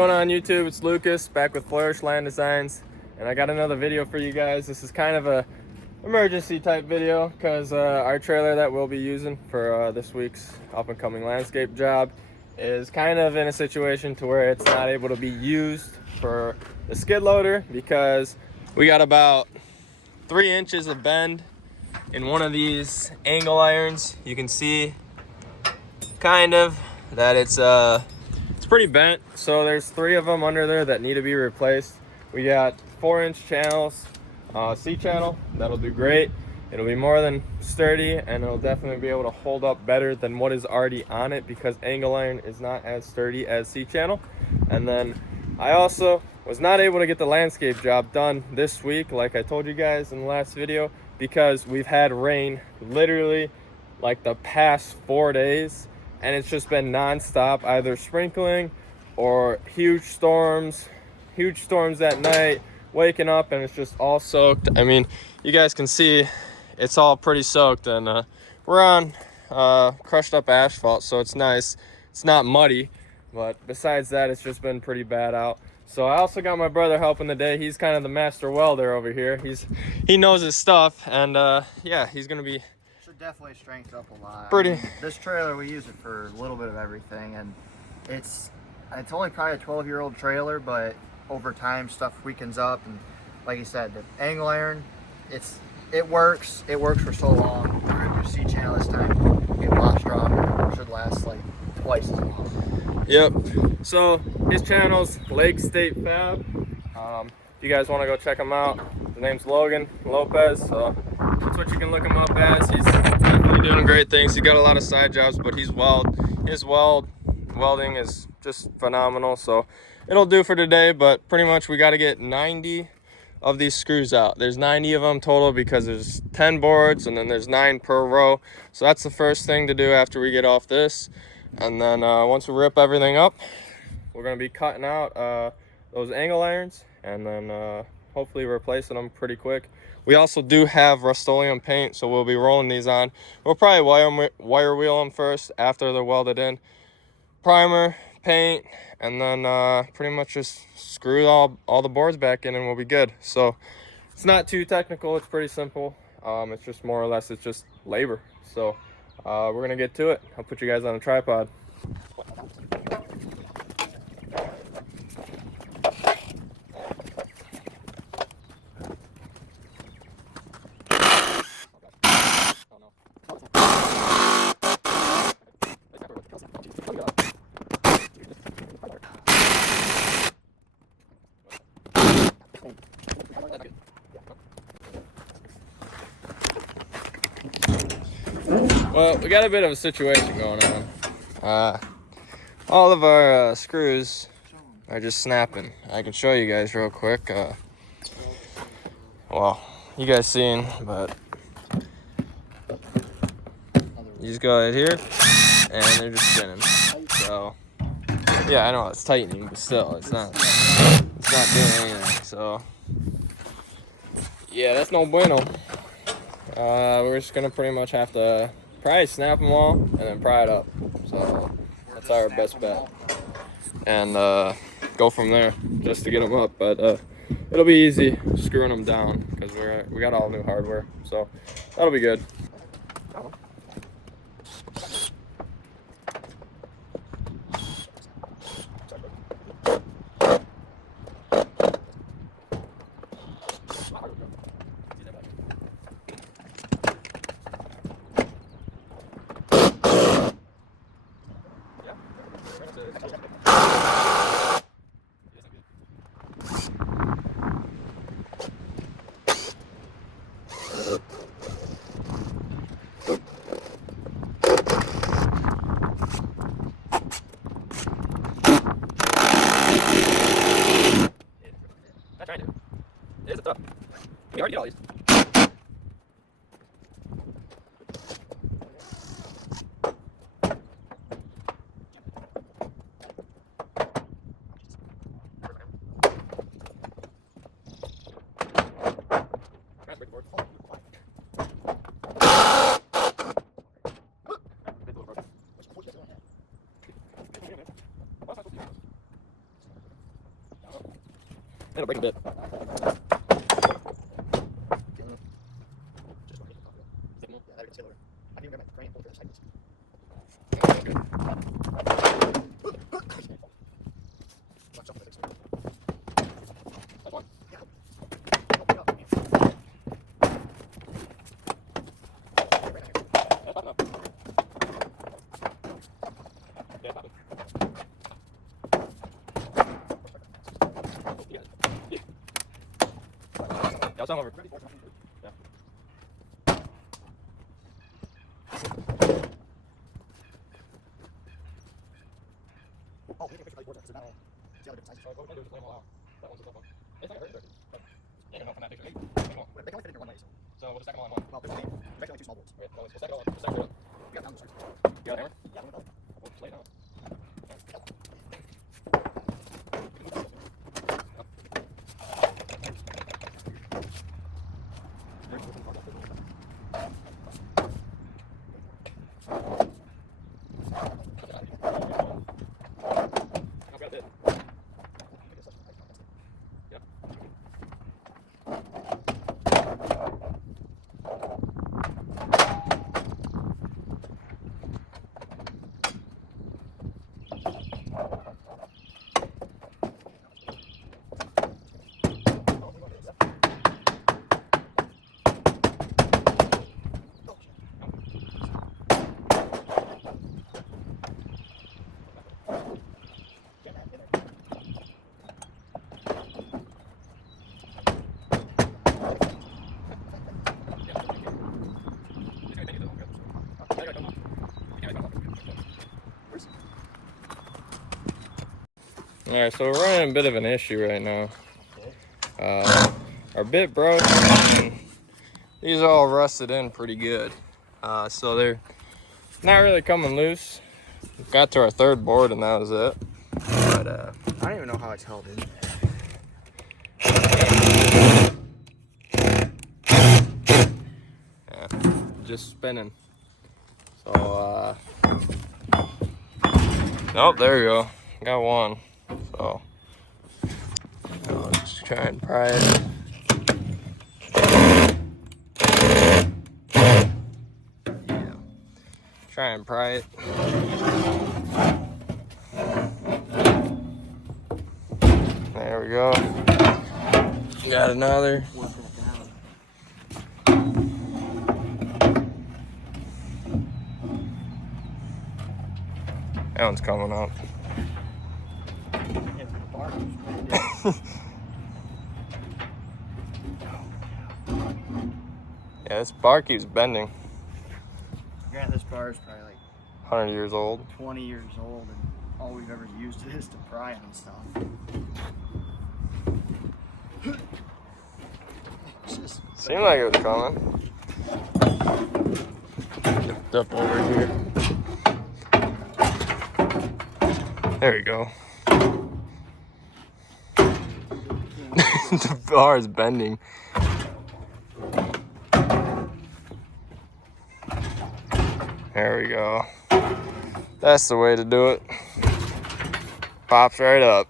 going on YouTube? It's Lucas back with Flourish Land Designs, and I got another video for you guys. This is kind of a emergency type video because our trailer that we'll be using for this week's up and coming landscape job is kind of in a situation to where it's not able to be used for the skid loader because we got about 3 inches of bend in one of these angle irons. You can see kind of that it's pretty bent, so there's 3 of them under there that need to be replaced. We got 4-inch channels, C channel, that'll do great. It'll be more than sturdy, and it'll definitely be able to hold up better than what is already on it because angle iron is not as sturdy as C channel. And then I also was not able to get the landscape job done this week like I told you guys in the last video because we've had rain literally like the past 4 days, and it's just been non-stop, either sprinkling or huge storms at night, waking up and it's just all soaked. I mean, you guys can see it's all pretty soaked, and we're on crushed up asphalt, so it's nice. It's not muddy, but besides that, it's just been pretty bad out. So I also got my brother helping today. He's kind of the master welder over here. He knows his stuff, and yeah, he's gonna be definitely strengthened up a lot. Pretty. I mean, this trailer, we use it for a little bit of everything, and it's only probably a 12-year-old trailer, but over time stuff weakens up, and like you said, the angle iron, it works for so long. We're gonna do C channel this time, get a lot stronger. It should last like twice as long. Yep. So his channel's Lake State Fab. If you guys want to go check him out, his name's Logan Lopez, so that's what you can look him up as. He's definitely doing great things. He got a lot of side jobs, but his welding is just phenomenal. So it'll do for today, but pretty much we got to get 90 of these screws out. There's 90 of them total because there's 10 boards and then there's 9 per row. So that's the first thing to do after we get off this. And then once we rip everything up, we're going to be cutting out those angle irons and then hopefully replacing them pretty quick. We also do have Rust-Oleum paint, so we'll be rolling these on. We'll probably wire wheel them first after they're welded in. Primer, paint, and then pretty much just screw all the boards back in and we'll be good. So it's not too technical, it's pretty simple. It's just more or less, it's just labor. So we're gonna get to it. I'll put you guys on a tripod. Well, we got a bit of a situation going on. All of our screws are just snapping. I can show you guys real quick. Well, you guys seen, but you just go right here and they're just spinning. So yeah, I know it's tightening, but still it's not doing anything. So yeah, that's no bueno. We're just gonna pretty much have to probably snap them all and then pry it up. So that's our best bet, and go from there just to get them up. But it'll be easy screwing them down because we got all new hardware, so that'll be good. Trying to. It is a tough. We already get all these. It'll break a bit. Yeah, it's over. Yeah. Oh, we can fix the board because now see how the different sizes. So what we're gonna do is lay them all out. That one's a tough one. It's not gonna hurt, but you can know from that picture. Hey, they can only fit in here one way, so we'll just stack them all in one. Well, there's actually only 2 small boards. Okay, well, we'll stack it all up. We'll stack it up. We got down the stairs. You got a hammer? Yeah, we'll just lay it out. Alright, so we're running a bit of an issue right now. Our bit broke and these are all rusted in pretty good. So they're not really coming loose. Got to our 3rd board and that was it. But I don't even know how it's held in. Yeah, just spinning. So oh, there you go. Got one. So I'll just try and pry it. Yeah. Try and pry it. There we go. Got another. That one's coming up. Yeah, this bar keeps bending. Granted, this bar is probably like 100 years old. 20 years old, and all we've ever used it is to pry on stuff. Seemed like it was coming. Lift up over here. There you go. The bar is bending. There we go. That's the way to do it. Pops right up.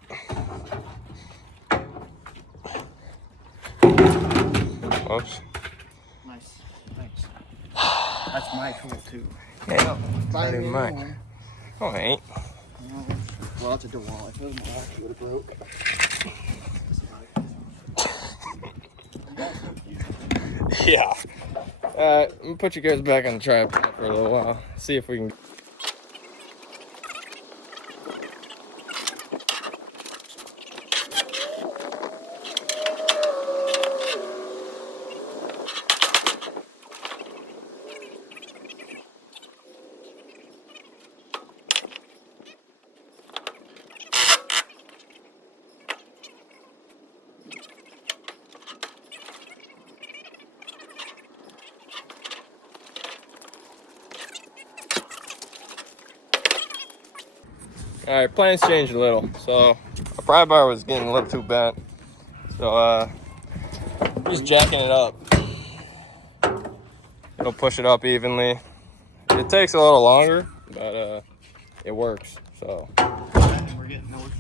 Oops. Nice. Thanks. That's my tool too. Yeah, not even mine. Oh, it ain't. Well, it's a DeWalt. If it was mine, it would have broke. Yeah. I'm gonna put you guys back on the tripod for a little while. See if we can. All right, plans changed a little. So our pry bar was getting a little too bent. So just jacking it up. It'll push it up evenly. It takes a little longer, but it works. So We're getting nowhere.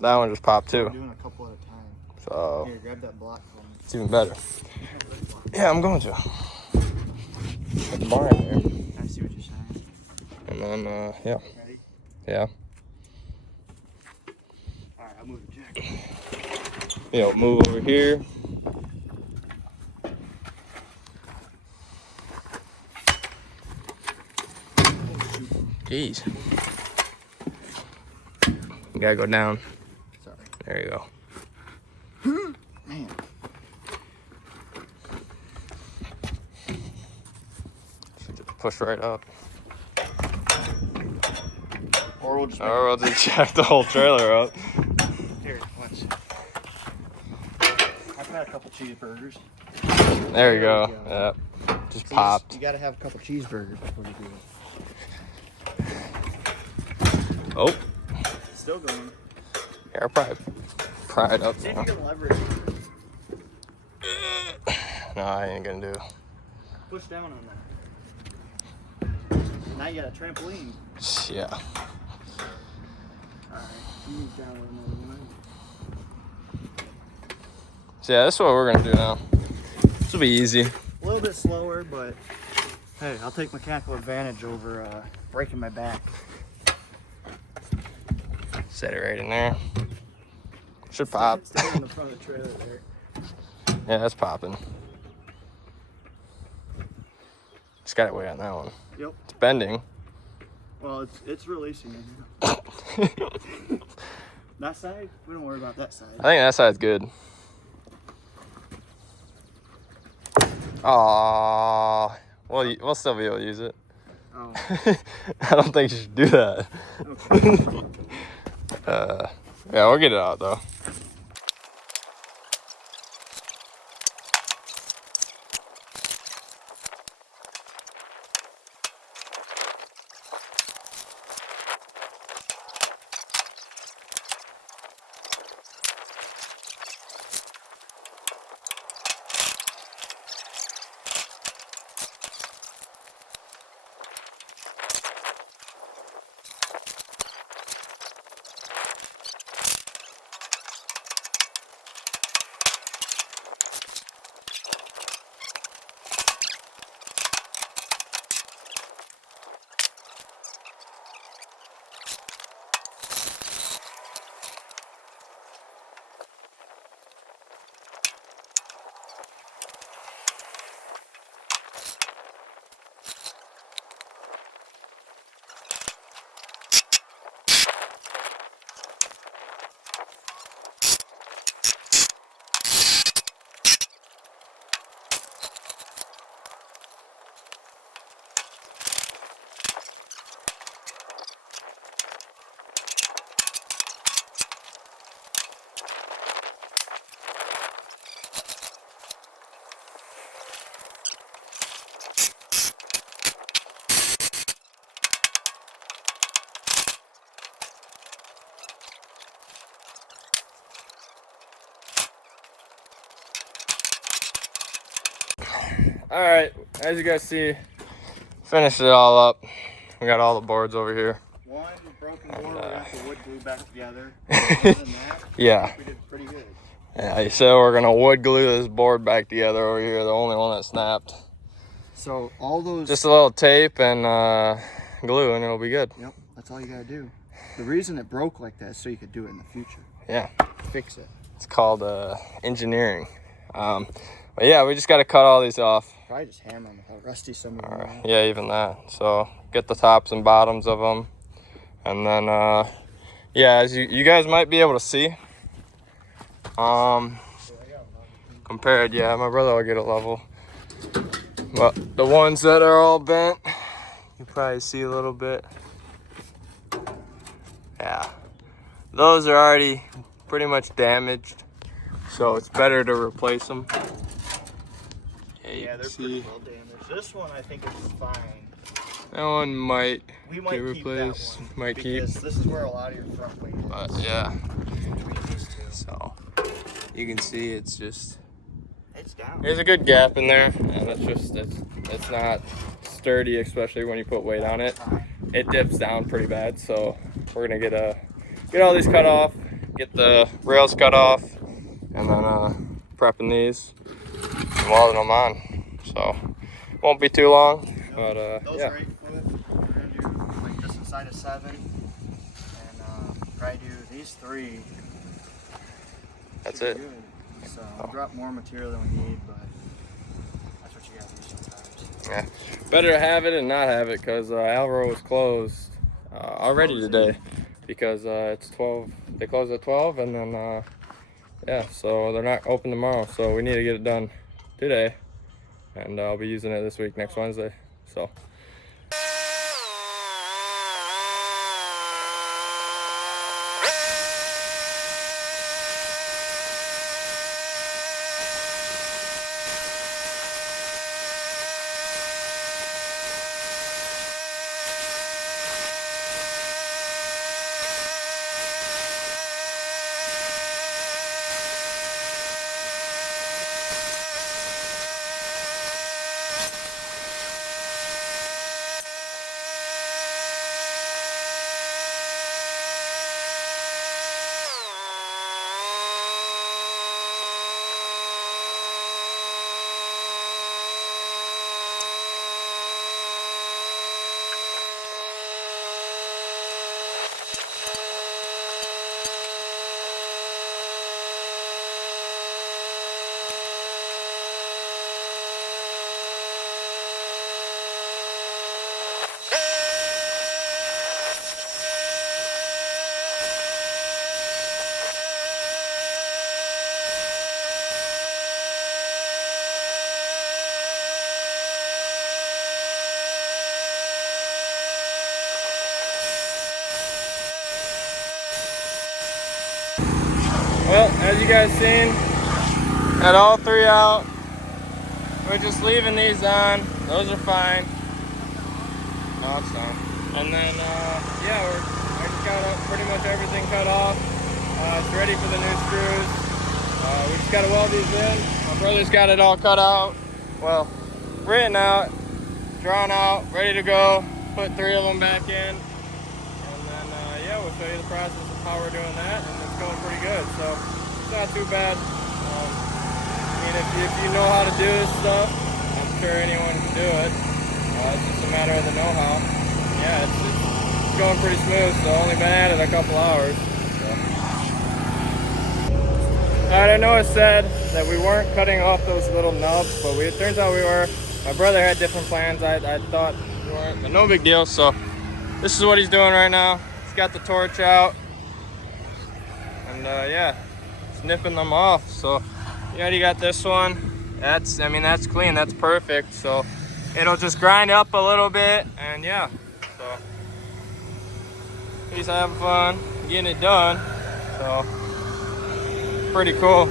that one just popped too. We're doing a couple at a time. So Here, grab that block for me. it's even better. Yeah, I'm going to. At the barn there. I see what you're saying. And then, yeah. Ready? Yeah. Alright, I'll move the jack. You know, move over here. Jeez. You gotta go down. Sorry. There you go. Man. Just push right up. Or we'll just Or we'll just jack the whole trailer up. Here, watch. I've had a couple cheeseburgers. There you go. There we Yep. Just So popped. You gotta have a couple cheeseburgers before you do it. Oh. Still going. Yeah, I'll probably pry it up See if now. you can leverage. No, I ain't gonna do. Push down on that. Now you got a trampoline. Yeah. Alright, move down with another one. So yeah, that's what we're gonna do now. This will be easy. A little bit slower, but hey, I'll take mechanical advantage over breaking my back. Set it right in there. Should pop. Stay in the front of the trailer there. Yeah, that's popping. Just got it way on that one. Yep. It's bending. Well, it's releasing it. That side? We don't worry about that side. I think that side's good. Aww. Well, we'll still be able to use it. Oh. I don't think you should do that. Okay. Yeah, we'll get it out though. All right, as you guys see, finished it all up. We got all the boards over here. One broken board, we got the wood glue back together. Other than that, Yeah. I think we did pretty good. Yeah, so we're gonna wood glue this board back together over here, the only one that snapped. So all those... Just a little tape and glue and it'll be good. Yep, that's all you gotta do. The reason it broke like that is so you could do it in the future. Yeah. Fix it. It's called engineering. But yeah, we just gotta cut all these off. Probably just hammer them with how rusty some of them are. Yeah, even that. So get the tops and bottoms of them. And then, yeah, as you guys might be able to see, compared, yeah, my brother will get it level. But the ones that are all bent, you probably see a little bit. Yeah, those are already pretty much damaged, so it's better to replace them. Yeah, they're pretty well damaged. This one I think is fine. That one might We might get keep replaced. that one. Might keep. Because this is where a lot of your front weight is. But yeah, Between these two. so you can see it's just, It's down. there's a good gap in there, and it's not sturdy, especially when you put weight on it. It dips down pretty bad, so we're gonna get all these cut off, get the rails cut off, and then prepping these and welding them on. So won't be too long, but those yeah. are 8-foot. We're gonna do like just inside of 7, and probably do these 3. That's Should it. be good. So I'll drop more material than we need, but that's what you gotta do sometimes. Yeah, better to have it and not have it, because Alvaro was closed already today, because it's 12. They close at 12, and then yeah, so they're not open tomorrow. So we need to get it done today, and I'll be using it this week, next Wednesday. So. Well, as you guys seen, got all 3 out. We're just leaving these on. Those are fine. No, it's fine. And then, yeah, I just got pretty much everything cut off. It's ready for the new screws. We just got to weld these in. My brother's got it all cut out. Well, written out, drawn out, ready to go. Put 3 of them back in. And then, yeah, we'll show you the process of how we're doing that. And it's going pretty good. So it's not too bad. I mean, if you know how to do this stuff, I'm sure anyone can do it. It's just a matter of the know-how. Yeah, it's going pretty smooth, so only been at it a couple hours. So. Alright, I know it said that we weren't cutting off those little nubs, but it turns out we were. My brother had different plans. I thought we weren't, but no big deal. So this is what he's doing right now. He's got the torch out, and yeah, snipping them off. So you already got this one. That's clean. That's perfect. So it'll just grind up a little bit, and yeah. So he's having fun getting it done. So pretty cool.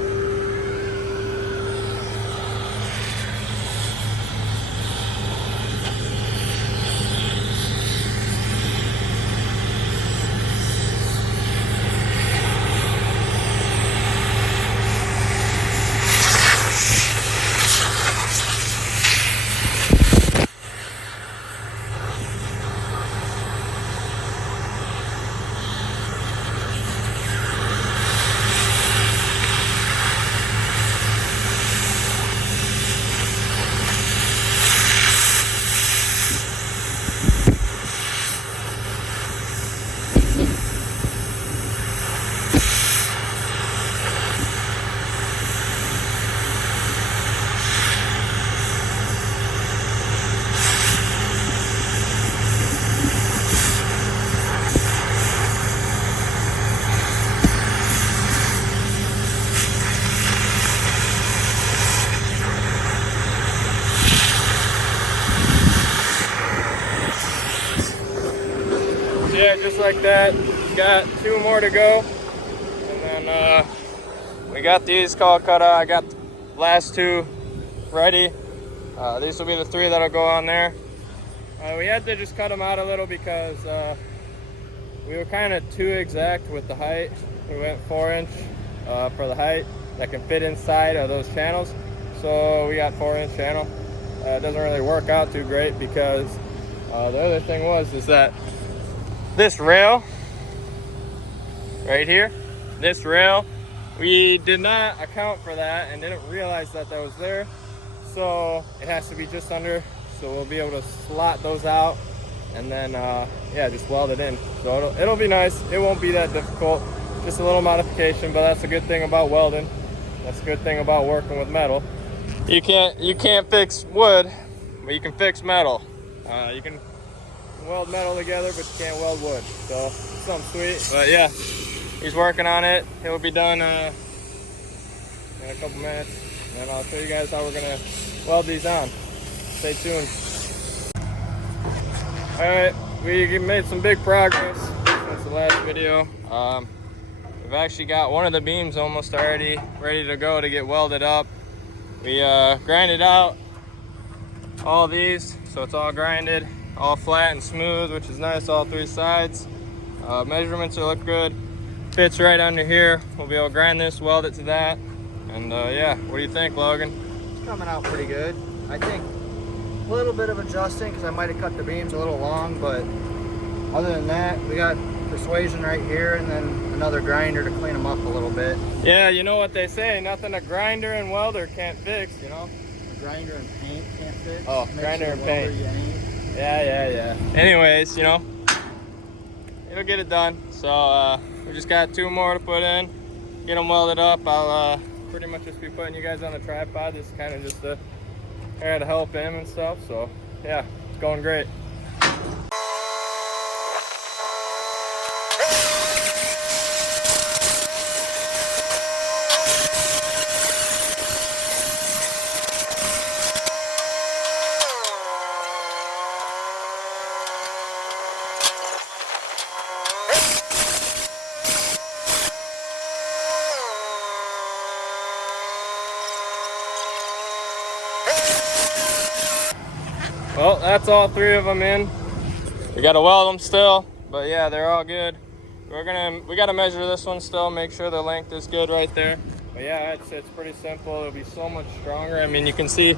Yeah, just like that. Got 2 more to go, and then we got these all cut out. I got the last 2 ready. These will be the 3 that'll go on there. We had to just cut them out a little because we were kind of too exact with the height. We went 4-inch for the height that can fit inside of those channels. So we got 4-inch channel. It doesn't really work out too great because the other thing is that this rail right here, this rail We did not account for that and didn't realize that that was there. So it has to be just under. So we'll be able to slot those out and then yeah, just weld it in. So it'll be nice. It won't be that difficult. Just a little modification, but that's a good thing about welding. That's a good thing about working with metal. You can't fix wood, but you can fix metal. You can weld metal together, but you can't weld wood. So it's something sweet. But yeah, he's working on it. He'll be done in a couple minutes, and I'll show you guys how we're gonna weld these on. Stay tuned. All right, we made some big progress since the last video. We've actually got one of the beams almost already ready to go to get welded up. We grinded out all these, so it's all grinded, all flat and smooth, which is nice, all three sides. Measurements will look good. Fits right under here. We'll be able to grind this, weld it to that. And yeah, what do you think, Logan? It's coming out pretty good. I think a little bit of adjusting because I might have cut the beams a little long, but other than that, we got persuasion right here and then another grinder to clean them up a little bit. Yeah, you know what they say, nothing a grinder and welder can't fix, you know? A grinder and paint can't fix. Oh, grinder and paint. Yeah. Anyways, you know, it'll get it done. So we just got 2 more to put in, get them welded up. I'll pretty much just be putting you guys on the tripod. This is kind of just to help him and stuff. So yeah, it's going great. Well, that's all 3 of them in. We gotta weld them still, but yeah, they're all good. We gotta measure this one still, make sure the length is good right there. But yeah, it's pretty simple. It'll be so much stronger. I mean, you can see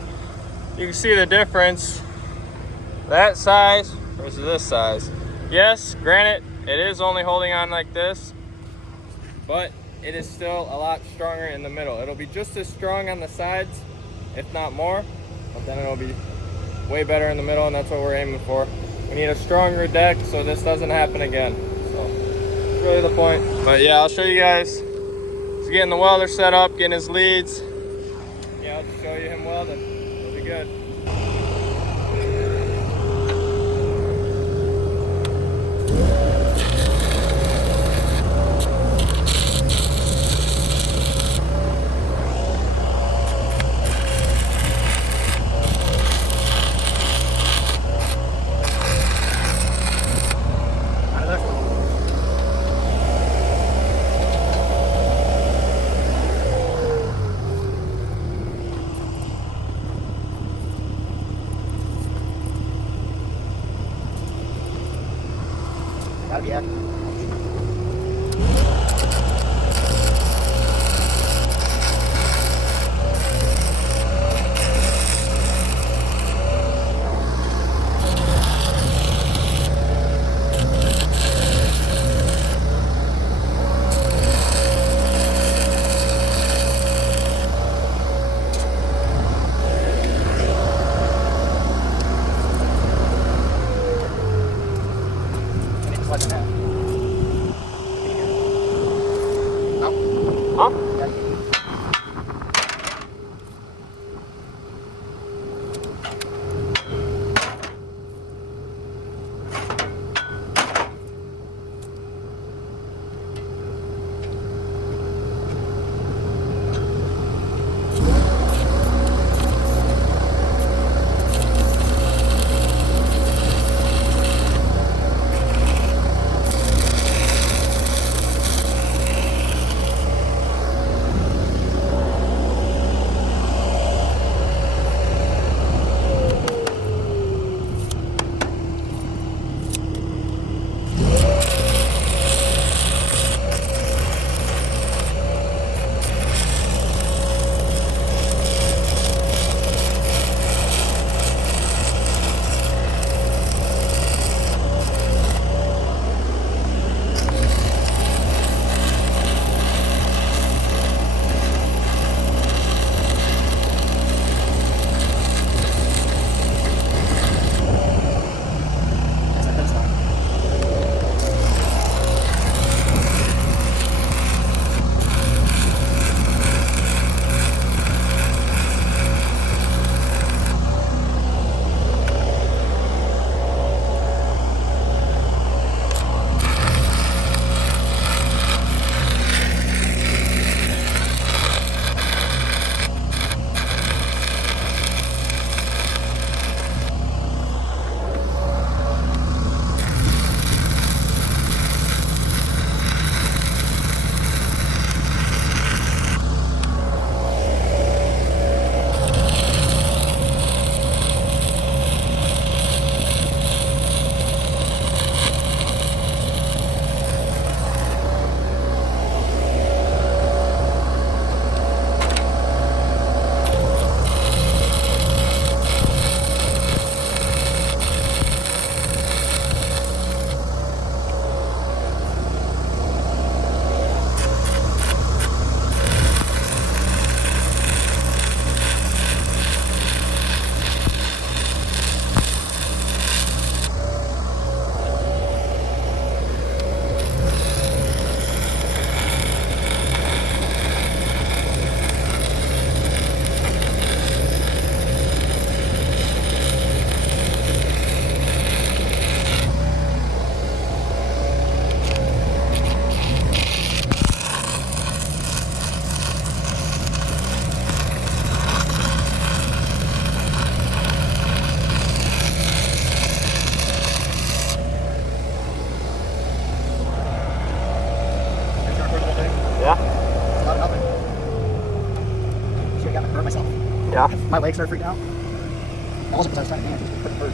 the difference. That size versus this size. Yes, granted, it is only holding on like this, but it is still a lot stronger in the middle. It'll be just as strong on the sides, if not more, but then it'll be way better in the middle, and that's what we're aiming for. We need a stronger deck so this doesn't happen again. So that's really the point. But yeah, I'll show you guys. He's getting the welder set up, getting his leads. Yeah, I'll just show you him welding. It'll be good. Gotta be active. What's that? Yeah. My legs start freaking out. That wasn't because I was trying to dance, it was pretty hurt.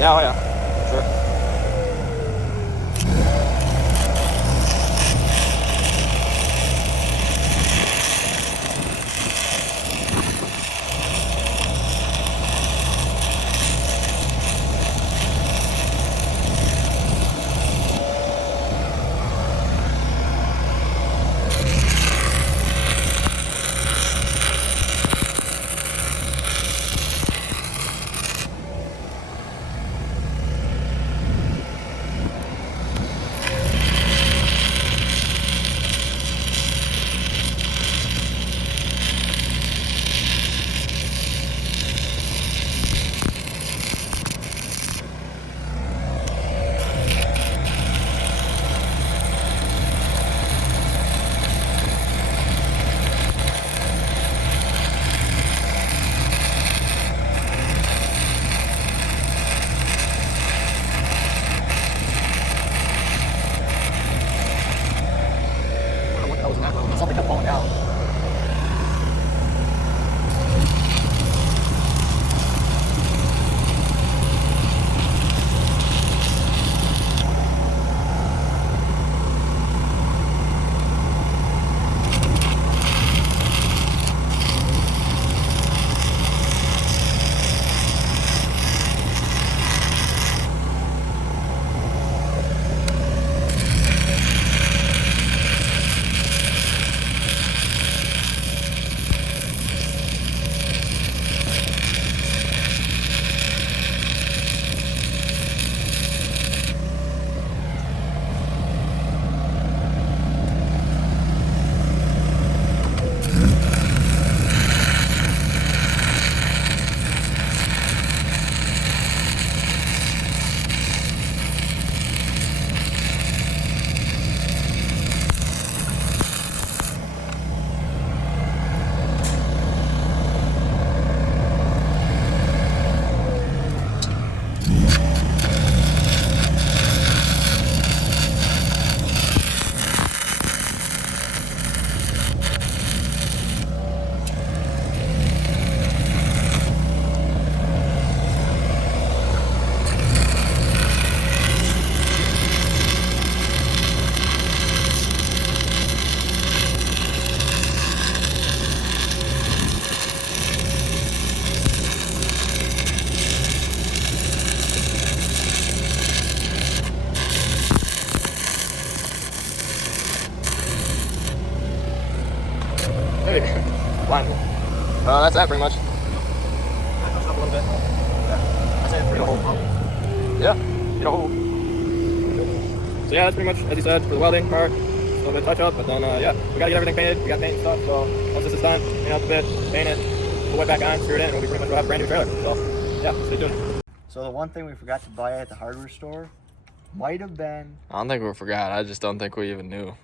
Yeah, oh yeah, sure. Something kept falling out. Fine. That's that pretty much. Up a little bit. Yeah. I say pretty whole pump. Yeah. You know. So yeah, that's pretty much as you said for the welding part. A little bit of touch up, but then yeah, we gotta get everything painted. We got paint and stuff. So once this is done, paint out the bit, paint it, put it back on, screw it in, and we'll have a brand new trailer. So yeah, stay tuned. So the one thing we forgot to buy at the hardware store might have been. I don't think we forgot. I just don't think we even knew.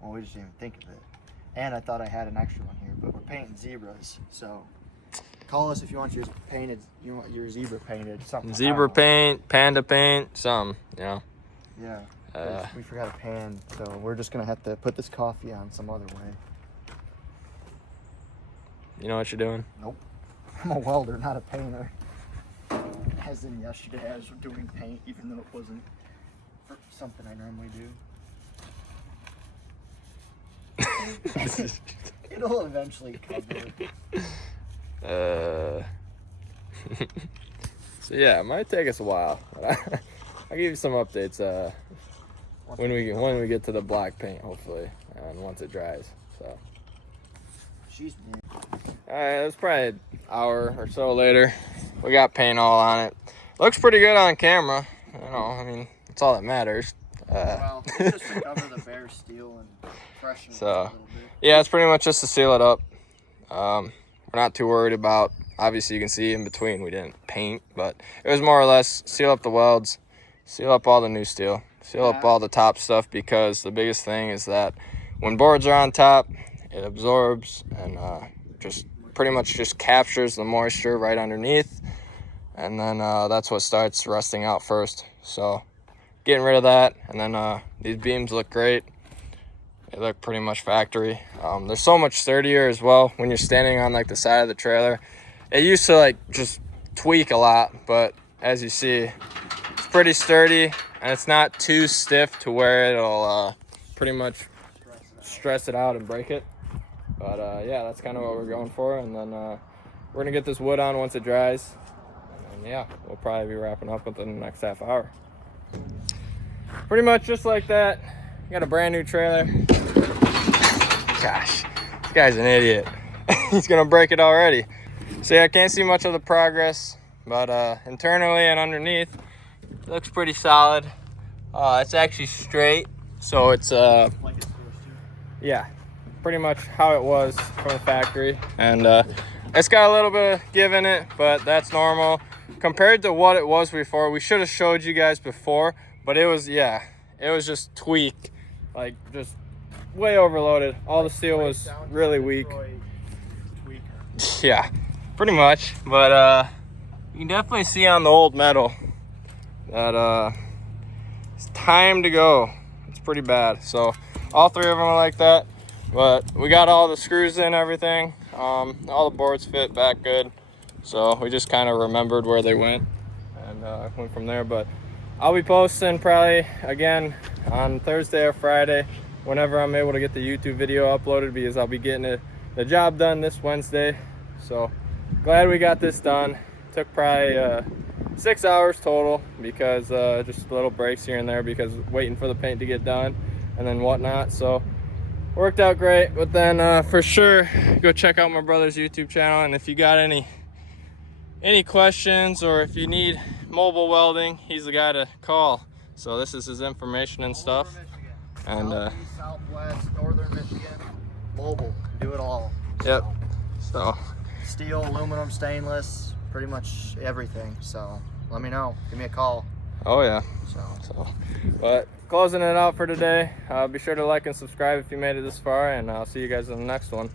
Well, we just didn't even think of it. And I thought I had an extra one here, but we're painting zebras. So call us if you want yours painted. You want your zebra painted. Something. Zebra paint, panda paint, some. You know. Yeah. We forgot a pan, so we're just gonna have to put this coffee on some other way. You know what you're doing? Nope. I'm a welder, not a painter. As in yesterday, I was doing paint, even though it wasn't something I normally do. It'll eventually cover. So yeah, it might take us a while. I'll give you some updates when we get to the black paint, hopefully. and once it dries. So She's it was probably an hour or so later. We got paint all on it. Looks pretty good on camera. You know, I mean, that's all that matters. well, it's just to cover the bare steel and freshen it up a little bit. Yeah, it's pretty much just to seal it up. We're not too worried about, obviously you can see in between we didn't paint, but it was more or less seal up the welds, seal up all the new steel, seal up all the top stuff, because the biggest thing is that when boards are on top, it absorbs and just pretty much just captures the moisture right underneath, and then that's what starts rusting out first. So getting rid of that, and then these beams look great. They look pretty much factory. They're so much sturdier as well when you're standing on like the side of the trailer. It used to like just tweak a lot, but as you see, it's pretty sturdy, and it's not too stiff to where it'll pretty much stress it out and break it. But yeah, that's kind of what we're going for. And then we're gonna get this wood on once it dries, and yeah, we'll probably be wrapping up within the next half hour. Pretty much just like that. Got a brand new trailer. Gosh, this guy's an idiot. He's gonna break it already. So yeah, I can't see much of the progress, but internally and underneath, it looks pretty solid. It's actually straight, so it's Like it's supposed to. yeah, pretty much how it was from the factory. And it's got a little bit of give in it, but that's normal compared to what it was before. We should have showed you guys before, but it was, yeah, it was just tweaked, like just way overloaded. All the steel was really weak. Yeah, pretty much. But you can definitely see on the old metal that it's time to go. It's pretty bad. So all three of them are like that, but we got all the screws in, everything. All the boards fit back good, so we just kind of remembered where they went and went from there. But I'll be posting probably again on Thursday or Friday whenever I'm able to get the YouTube video uploaded, because I'll be getting the job done this Wednesday. So glad we got this done. Took probably 6 hours total, because just little breaks here and there because waiting for the paint to get done and then whatnot. So worked out great. But then for sure go check out my brother's YouTube channel, and if you got any questions or if you need mobile welding, he's the guy to call. So this is his information and stuff. And Southeast, Southwest, Northern Michigan, mobile, do it all. yep. So Steel, aluminum, stainless, pretty much everything. So let me know. Give me a call. oh yeah. So But closing it out for today. Be sure to like and subscribe if you made it this far, and I'll see you guys in the next one.